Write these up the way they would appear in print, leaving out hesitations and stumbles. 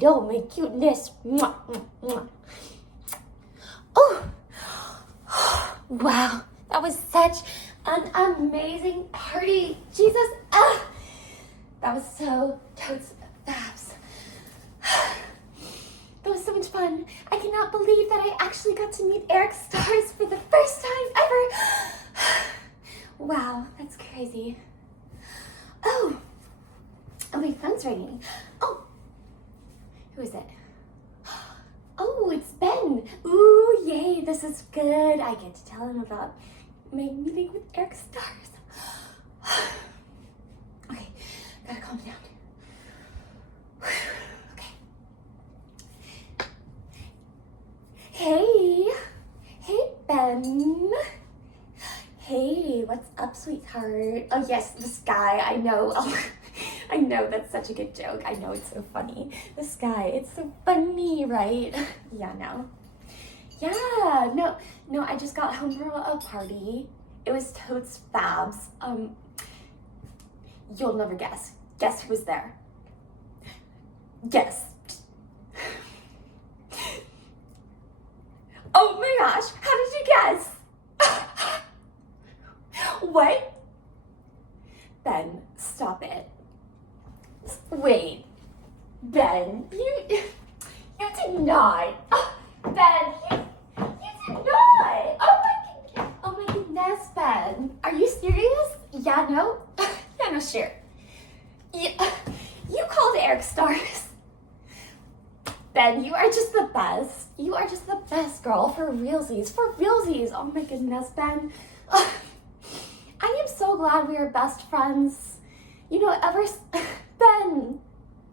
Hello, my cuteness. Mwah, mwah, mwah. Oh, wow. That was such an amazing party. Jesus. That was so totes fabs. That was so much fun. I cannot believe that I actually got to meet Eric Stars for the first time ever. Wow, that's crazy. Oh, my phone's ringing. Oh, who is it? Oh, it's Ben. Ooh, yay, this is good. I get to tell him about my meeting with Eric Stars. Okay, gotta calm down. Okay. Hey, Ben. Hey, what's up, sweetheart? Oh, yes, this guy, I know. Oh, I know, that's such a good joke. I know, it's so funny. This guy, it's so funny, right? Yeah, no. Yeah, no, I just got home from a party. It was totes fabs. You'll never guess. Guess who was there? Guess. Oh my gosh, how did you guess? What? Ben, stop it. Wait, Ben, you did not. Ben, you did not. Oh my goodness, Ben. Are you serious? Yeah, no? Yeah, no, sure. You called Eric Stars. Ben, you are just the best. You are just the best, girl, for realsies. For realsies. Oh my goodness, Ben. I am so glad we are best friends. You know, Ben,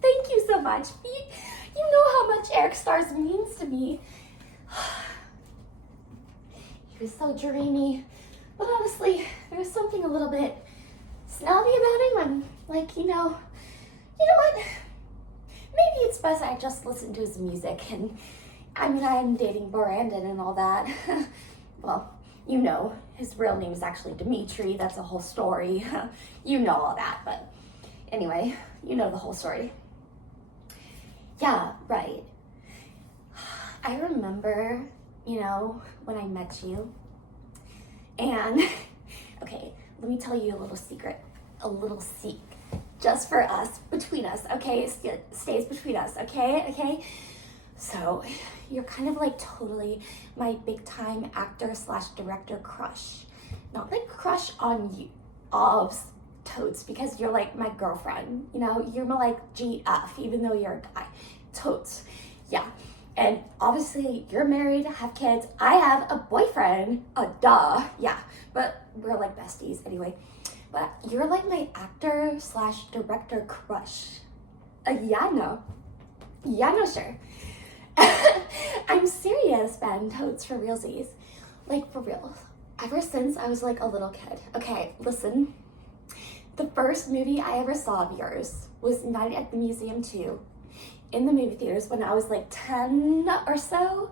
thank you so much. You know how much Eric Stars means to me. He was so dreamy, but honestly, there was something a little bit snobby about him. I'm like, you know what? Maybe it's best I just listen to his music. And I mean, I'm dating Brandon and all that. Well, you know, his real name is actually Dimitri. That's a whole story. You know all that, but anyway, you know the whole story. Yeah, right. I remember, when I met you. And, okay, let me tell you a little secret. Just for us, between us, okay? It stays between us, okay? So, you're kind of like totally my big time actor / director crush. Not like crush on you, totes, because you're like my girlfriend, you're more like GF, even though you're a guy, totes, yeah. And obviously you're married, have kids, I have a boyfriend, duh, yeah, but we're like besties anyway. But you're like my actor / director crush. Yeah, no, sure. I'm serious, Ben, totes, for realsies. Like, for real. Ever since I was like a little kid. Okay, listen. The first movie I ever saw of yours was Night at the Museum 2 in the movie theaters when I was like 10 or so.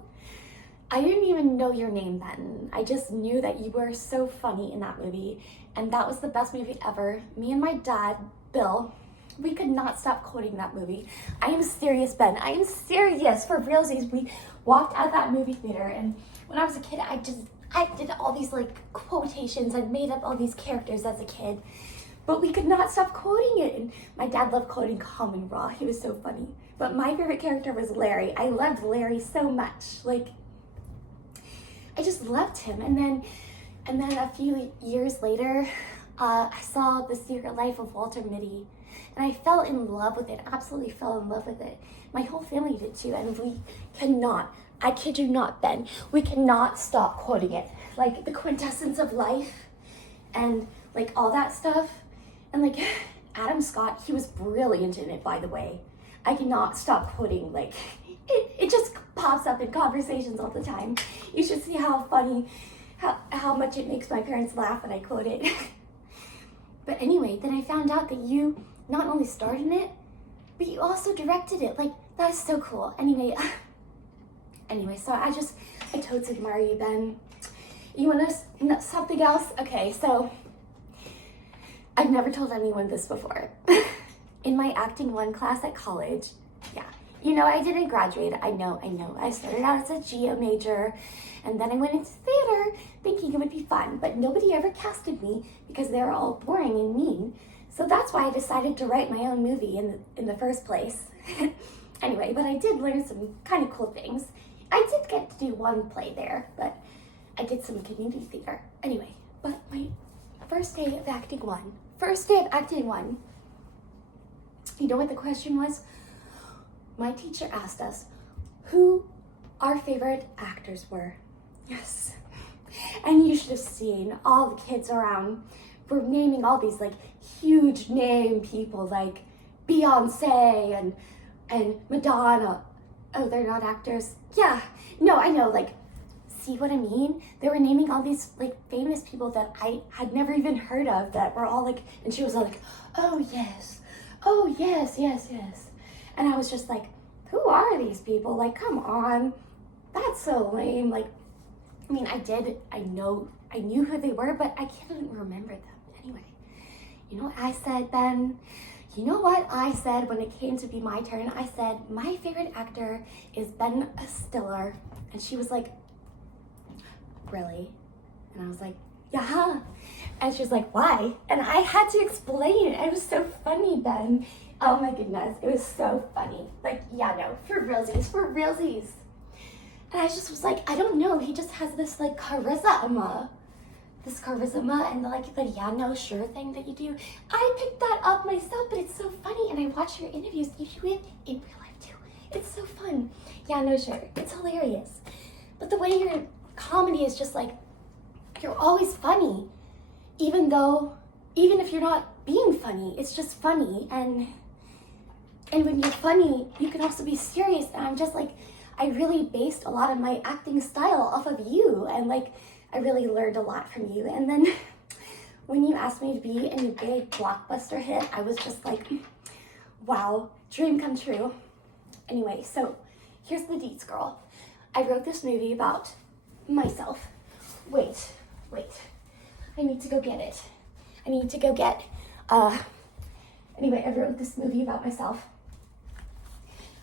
I didn't even know your name then. I just knew that you were so funny in that movie, and that was the best movie ever. Me and my dad, Bill, we could not stop quoting that movie. I am serious, Ben. I am serious, for realsies. We walked out of that movie theater, and when I was a kid, I did all these like quotations. I made up all these characters as a kid, but we could not stop quoting it. And my dad loved quoting Common Raw. He was so funny. But my favorite character was Larry. I loved Larry so much. Like, I just loved him. And then a few years later, I saw The Secret Life of Walter Mitty, and I fell in love with it. Absolutely fell in love with it. My whole family did too, and we cannot, I kid you not, Ben, we cannot stop quoting it. Like the quintessence of life and like all that stuff. And like Adam Scott, he was brilliant in it, by the way. I cannot stop quoting, like, it just pops up in conversations all the time. You should see how funny, how much it makes my parents laugh when I quote it. But anyway, then I found out that you not only starred in it, but you also directed it. Like, that is so cool. Anyway, so I totally admire you, Ben. You want to know something else? Okay, so I've never told anyone this before. In my acting 1 class at college, yeah, You know, I didn't graduate. I know. I started out as a geo major, and then I went into theater thinking it would be fun, but nobody ever casted me because they were all boring and mean. So that's why I decided to write my own movie in the first place. Anyway, but I did learn some kind of cool things. I did get to do one play there, but I did some community theater. Anyway, but my first day of acting one, you know what the question was? My teacher asked us who our favorite actors were. Yes. And you should have seen all the kids around. We're naming all these like huge name people like Beyonce and Madonna. Oh, they're not actors? Yeah. No, I know, like, see what I mean? They were naming all these like famous people that I had never even heard of that were all like, and she was all like, oh yes, yes. And I was just like, who are these people? Like, come on, that's so lame. Like, I mean, I knew who they were, but I couldn't remember them. Anyway, you know what I said, Ben? You know what I said when it came to be my turn? I said, my favorite actor is Ben Stiller. And she was like, really? And I was like, yeah. And she was like, why? And I had to explain. It was so funny, Ben. Oh my goodness, it was so funny. Like, yeah, no, for realsies. And I just was like, I don't know, he just has this like charisma and like the yeah, no, sure thing that you do. I picked that up myself, but it's so funny. And I watch your interviews, you do it in real life too. It's so fun. Yeah, no, sure, it's hilarious. But the way your comedy is just like, you're always funny. Even if you're not being funny, it's just funny. And when you're funny, you can also be serious. And I'm just like, I really based a lot of my acting style off of you. And like, I really learned a lot from you. And then when you asked me to be in a big blockbuster hit, I was just like, wow, dream come true. Anyway, so here's the deets, girl. I wrote this movie about myself. Wait. I need to go get it. Anyway, I wrote this movie about myself.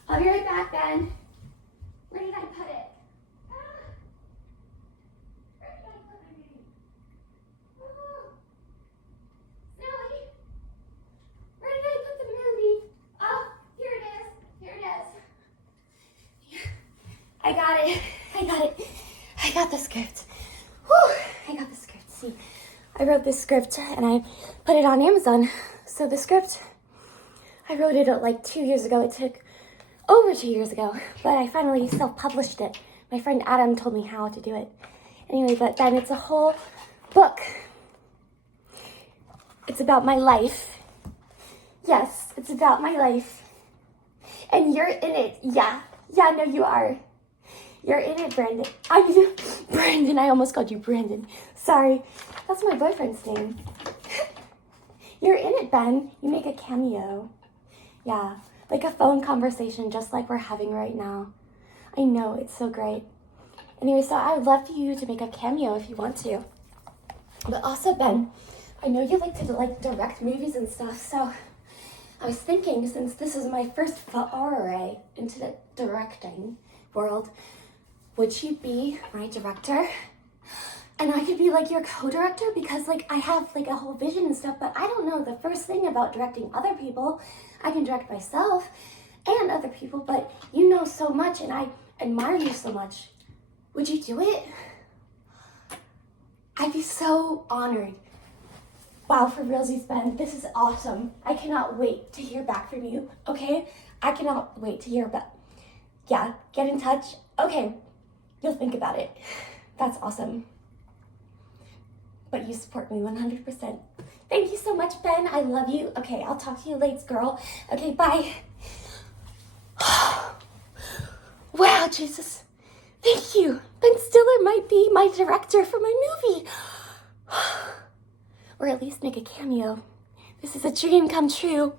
I'll be right back, Ben. Where did I put it? Where did I put my movie? Oh, Sally, where did I put the movie? Oh, here it is. I got it. I got the script. Whew, I got the script. See, I wrote this script and I put it on Amazon. So the script, I wrote it like 2 years ago. It took over 2 years ago, but I finally self-published it. My friend Adam told me how to do it. Anyway, but then it's a whole book. It's about my life. Yes, it's about my life. And you're in it. Yeah, no, you are. You're in it, Brandon. Brandon, I almost called you Brandon. Sorry, that's my boyfriend's name. You're in it, Ben. You make a cameo. Yeah, like a phone conversation just like we're having right now. I know, it's so great. Anyway, so I would love for you to make a cameo if you want to. But also, Ben, I know you like to direct movies and stuff, so I was thinking, since this is my first foray into the directing world, would you be my director? And I could be like your co-director because like I have like a whole vision and stuff, but I don't know the first thing about directing other people. I can direct myself and other people, but you know so much and I admire you so much. Would you do it? I'd be so honored. Wow, for realsies, Ben, this is awesome. I cannot wait to hear back from you, okay? I cannot wait to hear back. Yeah, get in touch. Okay, you'll think about it. That's awesome. But you support me 100%. Thank you so much, Ben. I love you. Okay, I'll talk to you later, girl. Okay, bye. Wow, Jesus. Thank you. Ben Stiller might be my director for my movie. Or at least make a cameo. This is a dream come true.